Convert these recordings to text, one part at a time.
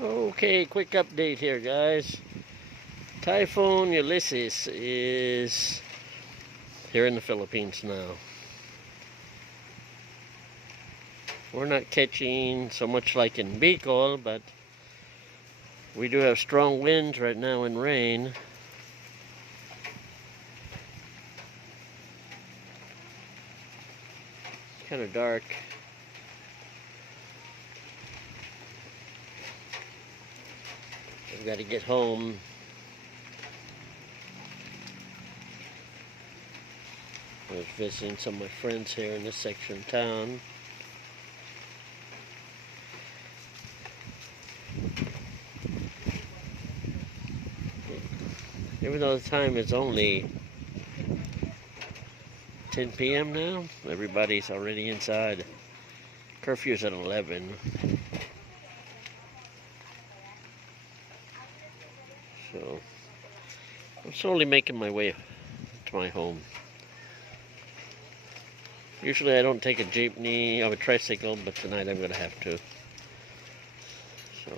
Okay, quick update here, guys. Typhoon Ulysses is here in the Philippines now. We're not catching so much like in Bicol, but we do have strong winds right now and rain. Kind of dark. I've got to get home. I was visiting some of my friends here in this section of town. Even though the time is only 10 p.m. now, everybody's already inside. Curfew's at 11. So I'm slowly making my way to my home. Usually I don't take a jeepney or a tricycle, but tonight I'm going to have to. So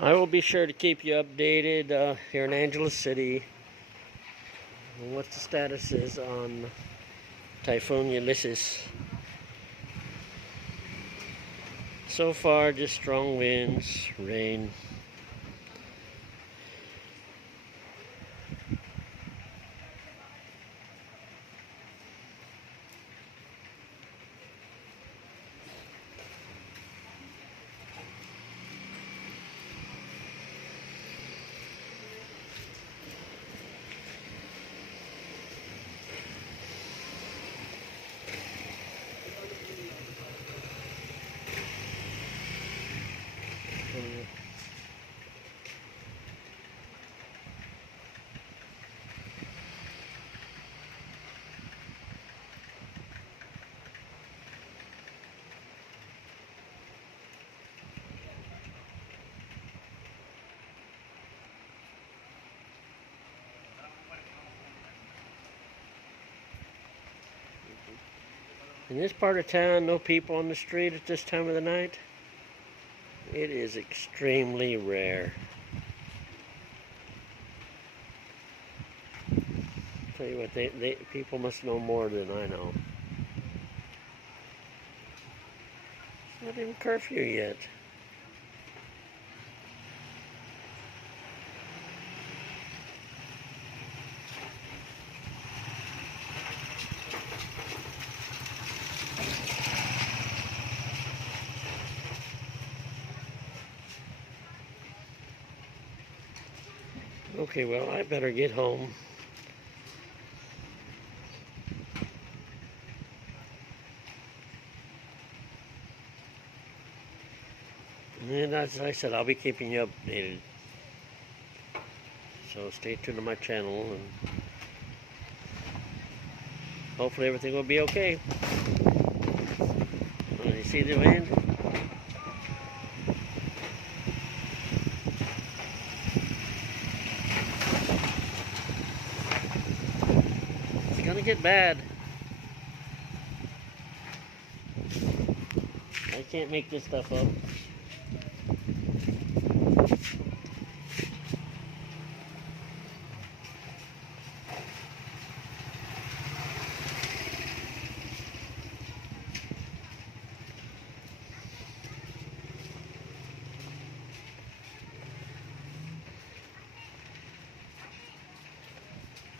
I will be sure to keep you updated here in Angeles City on what the status is on Typhoon Ulysses. So far, just strong winds, rain. In this part of town, no people on the street at this time of the night. It is extremely rare. Tell you what, people must know more than I know. It's not even curfew yet. Okay, well, I better get home. And as I said, I'll be keeping you updated. So stay tuned to my channel, and hopefully everything will be okay. You see the wind? It's gonna get bad. I can't make this stuff up.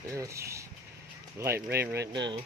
It's light rain right now.